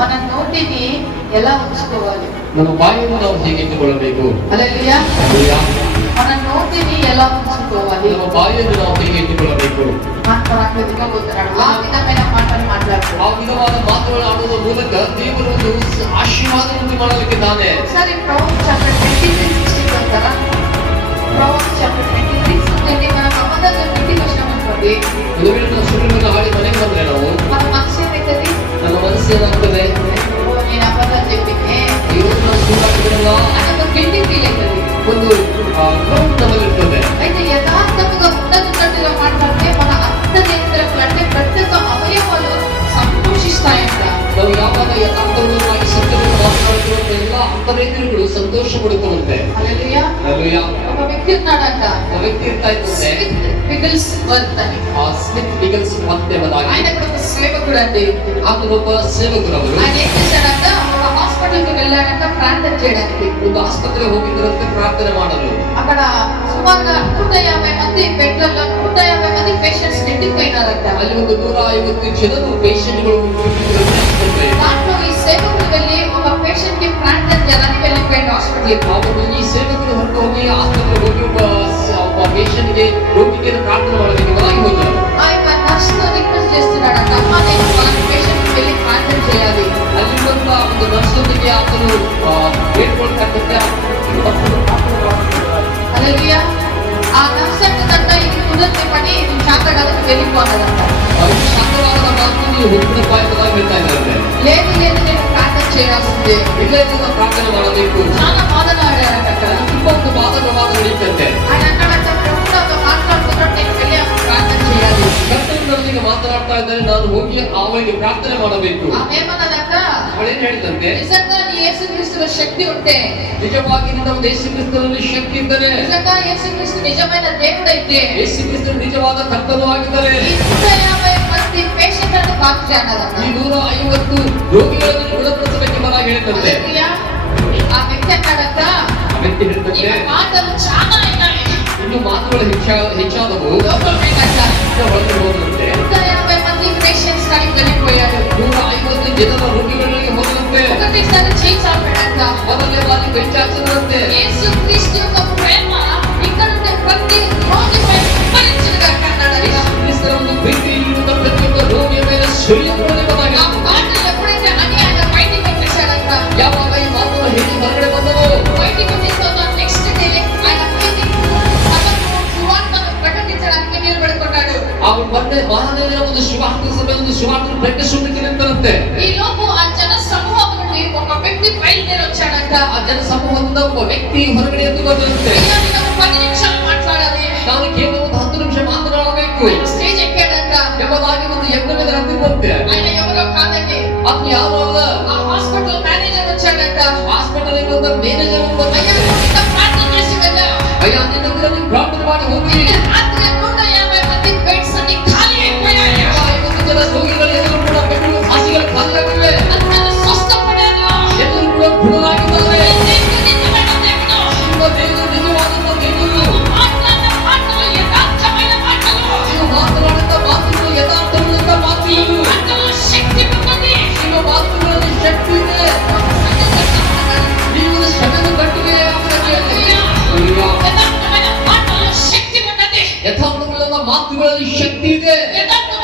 మన నోటిని ఎలా ఉంచుకోవాలి? ನಮ್ಮ ಬಾಯಿಯನ್ನು ನಾವು ಹೇಗೆ ಇಟ್ಟುಕೊಳ್ಳಬೇಕು? హల్లెలూయా. మన నోటిని ఎలా ఉంచుకోవాలి? ನಮ್ಮ ಬಾಯಿಯನ್ನು ನಾವು ಹೇಗೆ ಇಟ್ಟುಕೊಳ್ಳಬೇಕು? మాట్లాడకపోతున్నా పోతున్నాడు. ఆ విధమైన మాటలు మాట్లాడుతూ ಆ ವಿಧವಾದ ಮಾತುಗಳನ್ನು ಆಡುವ ಮೂಲಕ ದೇವರು ಒಂದು ಆಶೀರ್ವಾದವನ್ನು ಮಾಡಲಿಕ್ಕಿದ್ದಾನೆ. ఒకసారి ప్రొవర్బ్స్ చాప్టర్ 23:16 చదువుతారా? ప్రొవర్బ్స్ చాప్టర్ 23:16 మనం అబద్ధాలు వింటే వచ్చినాం అనుకోండి, ಒಂದು ವೇಳೆ ನಾವು ಸುಳ್ಳುಗಳನ್ನು ಆಡಿ ಮನೆಗೆ ಬಂದ್ರೆ ನಾವು మన మనసు ఏమవుతుంది? ನಮ್ಮ ಮನಸ್ಸು ಏನಾಗ್ತದೆ? ఓ నేను అబద్ధాలు చెప్పింది ಇವತ್ತು ನಾವು ಸುಳ್ಳಾಡಿದ್ರಲ್ಲ అని ఒక గిల్టీ ఫీల్ అవుతుంది. ಒಂದು ನೋವು ನಮ್ಮಲ್ಲಿರ್ತದೆ. అయితే యథార్థముగా ఉన్నట్టుగా మాట్లాడితే మన అంతర్నేత్రములు అంటే ప్రతి ఒక్క అవయవాలు సంతోషిస్తాయంట. ನಾವು ಯಾವಾಗ ಯಥಾರ್ಥವಾಗಿ ಸತ್ಯವನ್ನು ಮಾತನಾಡುತ್ತಿರುವಂತ ಎಲ್ಲ ಅಂತರೇಂದ್ರಿಯಗಳು ಸಂತೋಷ ಪಡುತ್ತವಂತೆ. హల్లెలూయా. ಹಲ್ಲೆಲೂಯಾ. ఒక వ్యక్తి ఉన్నాడంట, ಆ ವ್ಯಕ್ತಿ ಇರ್ತಾ ಇದ್ದಂತೆ పిగిల్స్ వర్త్ అని. ಆ ಸ್ಮಿತ್ ನಿಗಲ್ಸ್ ಮತ್ತೆ ಎಂಬುದಾಗಿ ఆయన కూడా ఒక సేవకుడు అండి. ಆತನೊಬ್ಬ ಸೇವಕರವರು ఆయన ఏం చేశాడంట, ఒక హాస్పిటల్ కి వెళ్ళాడంట ప్రార్థన చేయడానికి. ಒಂದು ಆಸ್ಪತ್ರೆಗೆ ಹೋಗಿದ್ದರಂತೆ ಪ್ರಾರ್ಥನೆ ಮಾಡಲು. అక్కడ సుమారుగా 150 మంది బెడ్లలో 150 మంది పేషెంట్స్ నిండిపోయినారంట. ಅಲ್ಲಿ ಒಂದು 150 ಜನರು ಪೇಷಂಟ್ಗಳು దాంట్లో ఈ సేవకుడు వెళ్ళి ఒక పేషెంట్ కి ప్రార్థన చేయాలని వెళ్ళిపోయాడు హాస్పిటల్. ಅವರು ಈ ಸೇವಕರು ಹೊರಟು ಹೋಗಿ ಆಸ್ಪತ್ರೆಗೆ ಹೋಗಿ ಒಬ್ಬ ಪೇಷಂಟ್ಗೆ ರೋಗಿಗೆ ಪ್ರಾರ್ಥನೆ ಮಾಡಲಿಕ್ಕೆ ಬದಲಾಗಿ ಹೋದರು. ఆయన నర్స్ తో రిక్వెస్ట్ చేస్తున్నాడంట, అమ్మా నేను ఫలానా పేషెంట్ కి వెళ్ళి ప్రార్థన చేయాలి. ಅಲ್ಲಿರುವಂತ ಒಂದು ನರ್ಸೊಂದಿಗೆ ಆತನು ಹೇಳ್ಕೊಳ್ತಕ್ಕಂತೆ హల్లెలూయా. ఆ నర్స్ అంటుందంట, ఇది కుదరని పని, ఇది చేత కాదు, వెళ్ళిపోవాలంట. ಅವರು ಶಾಂತವಾದ ಮಾತು ನೀವು ಹುಟ್ಟಿನ ಪಾಯಕವಾಗಿ ಹೇಳ್ತಾ ಇದ್ದಾರೆ. లేదు లేదు నేను ప్రార్థన చేయాల్సిందే. ಇಲ್ಲೇ ಪ್ರಾರ್ಥನೆ ಮಾಡಬೇಕು. చాలా మాట్లాడారంట అక్కడ. ತುಂಬಾ ಒಂದು ವಾದ ನಡೀತಂತೆ. ఆయన అన్నాడంట, ప్రభుత్వంతో మాట్లాడుతున్నాడు, నేను వెళ్ళి ప్రార్థన చేయాలి. ಕರ್ತನೊಂದಿಗೆ ಮಾತನಾಡ್ತಾ ಇದ್ದಾರೆ, ನಾನು ಹೋಗಿ ಅವರಿಗೆ ಪ್ರಾರ್ಥನೆ ಮಾಡಬೇಕು. ఆమెమన్నదంట, ಅವಳೇನು ಹೇಳಿದಂತೆ, నిజంగా నీ యేసుక్రీస్తులో శక్తి ఉంటే, ನಿಜವಾಗಿ ನಮ್ಮ ಯೇಸು ಕ್ರಿಸ್ತನಲ್ಲಿ ಶಕ್ತಿ ಇದ್ದರೆ, నిజంగా యేసుక్రీస్తు నిజమైన దేవుడైతే, ಯೇಸು ಕ್ರಿಸ್ತನು ನಿಜವಾದ ಕರ್ತನು ಆಗಿದ್ದಾರೆ, ఈ 150 మంది పేషెంట్లను బాగు చేయాలన్నమాట. ಈ 150 ರೋಗಿಗಳನ್ನು ಗುಣಪಡಿಸಬೇಕು ಎಂಬುದಾಗಿ ಹೇಳಿದಂತೆ. హల్లెలూయా. ఆ వ్యక్తి అన్నాడంట, ಆ ವ್ಯಕ್ತಿ ಹೇಳಿದಂತೆ, ఈ మాటలు చాలా అయినాయి, ಇನ್ನು ಮಾತುಗಳು ಹೆಚ್ಚಾದವು. లోపలికంట. ಹೊರಗೆ ಹೋದಂತೆ 150 మంది పేషెంట్స్ కాడికి వెళ్ళిపోయాడు. 150 ಜನರ ರೋಗಿಗಳಿಗೆ ಹೋದಂತೆ. ఒకటేసారి చేయి చాపాడంట. ಮೊದಲನೇ ಬಾರಿ ಕೈ ಚಾಚಿದಂತೆ. యేసుక్రీస్తు యొక్క ప్రేమ ఇక్కడ ఉండే ప్రతి రోగిపై విపరీతంగా కన్నాడంట. ಕ್ರಿಸ್ತನ ಒಂದು ಪ್ರೀತಿ ಇರುವಂತ ಪ್ರತಿಯೊಬ್ಬ ರೋಗಿಯ ಮೇಲೆ ಸುರಿಯುವುದೆಂಬುದಾಗಿ. ఆ మాటలు ఎప్పుడైతే అని ఆయన బయటికి వచ్చేసాడంట. ಯಾವಾಗ ಈ ಮಾತನ್ನು ಹೇಳಿ ಹೊರಗಡೆ ಬಂದವು, బయటికి వచ్చిన నెక్స్ట్ డే ఆయన పోయి సభకు సువార్తను ప్రకటించడానికి నిలబడుకున్నాడు. ಅವನು ಮಾರನೇ ದಿನ ಒಂದು ಸುವಾರ್ತೆ ಸಭೆ ಒಂದು ಸುವಾರ್ತೆಯನ್ನು ಪ್ರಕಟಿಸುವುದಕ್ಕೆ ನಿಂತರಂತೆ. ఈ లోపు ఆ జన సమూహం నుండి ఒక వ్యక్తి బయలుదేరి వచ్చాడంట. ಆ ಜನ ಸಮೂಹದಿಂದ ಒಬ್ಬ ವ್ಯಕ್ತಿ ಹೊರಗಡೆ ಎದ್ದು ಬಂದಂತೆ. అయ్యా, నేను ఒక 10 నిమిషాలు మాట్లాడాలి. ನಾನು ಕೇವಲ ಒಂದು 10 ನಿಮಿಷ ಮಾತನಾಡಬೇಕು ఆయన స్టేజ్ ఎక్కాడంట. ಎಂಬುದಾಗಿ ಒಂದು ಯಜ್ಞ ಮೇಲೆ ಹತ್ತಿರುವಂತೆ. ఆయన ఎవరో కాదండి, ಅದು ಯಾರು ಅಲ್ಲ, ఆ హాస్పిటల్ మేనేజర్ వచ్చాడంట. ಹಾಸ್ಪಿಟಲ್ ಇರುವಂತ ಮೇನೇಜರ್ అయ్యా, నువ్వు ఇంత ప్రార్థన చేసి వెళ్ళావు. ಅಯ್ಯ ನಿನ್ನ ವಿರುದ್ಧ ಪ್ರಾರ್ಥನೆ ಮಾಡಿ ಹೋಗಿ రాత్రి 150 మంది బెడ్స్ అన్ని ఖాళీ అయిపోయాయి. 50 ಜನ ರೋಗಿಗಳು ಎಲ್ಲರೂ ಕೂಡ ಬೆಂಗಳೂರು ಹಾಸಿಗೆಗಳು ಖಾಲಿಯಾಗಿವೆ. అందరూ స్వస్థపడారు. ಎಲ್ಲರೂ ಕೂಡ ಗುಣರಾಗಿದ್ದಾರೆ. దేవుడు నిజమైన దేవుడు. ನಿಮ್ಮ ದೇವರು ನಿಜವಾದಂತ ದೇವರು. మాట్లాడిన మాటలు యథార్థమైన మాటలు. ನೀವು ಮಾತನಾಡುತ್ತ ಮಾತುಗಳು ಯಥಾರ್ಥವಾದಂತ ಮಾತುಗಳು. మాటల్లో శక్తి ఉన్నది. ನಿಮ್ಮ ಮಾತುಗಳಲ್ಲಿ ಶಕ್ತಿ ಇದೆ. ನೀವು ಶ್ರಮೆಯನ್ನು ಗಟ್ಟಿಗೆ యథార్థమైన మాటల్లో శక్తి ఉన్నది. ಯಥಾರ್ಥವುಳ್ಳ ಮಾತುಗಳಲ್ಲಿ ಶಕ್ತಿ ಇದೆ. యథార్థమైన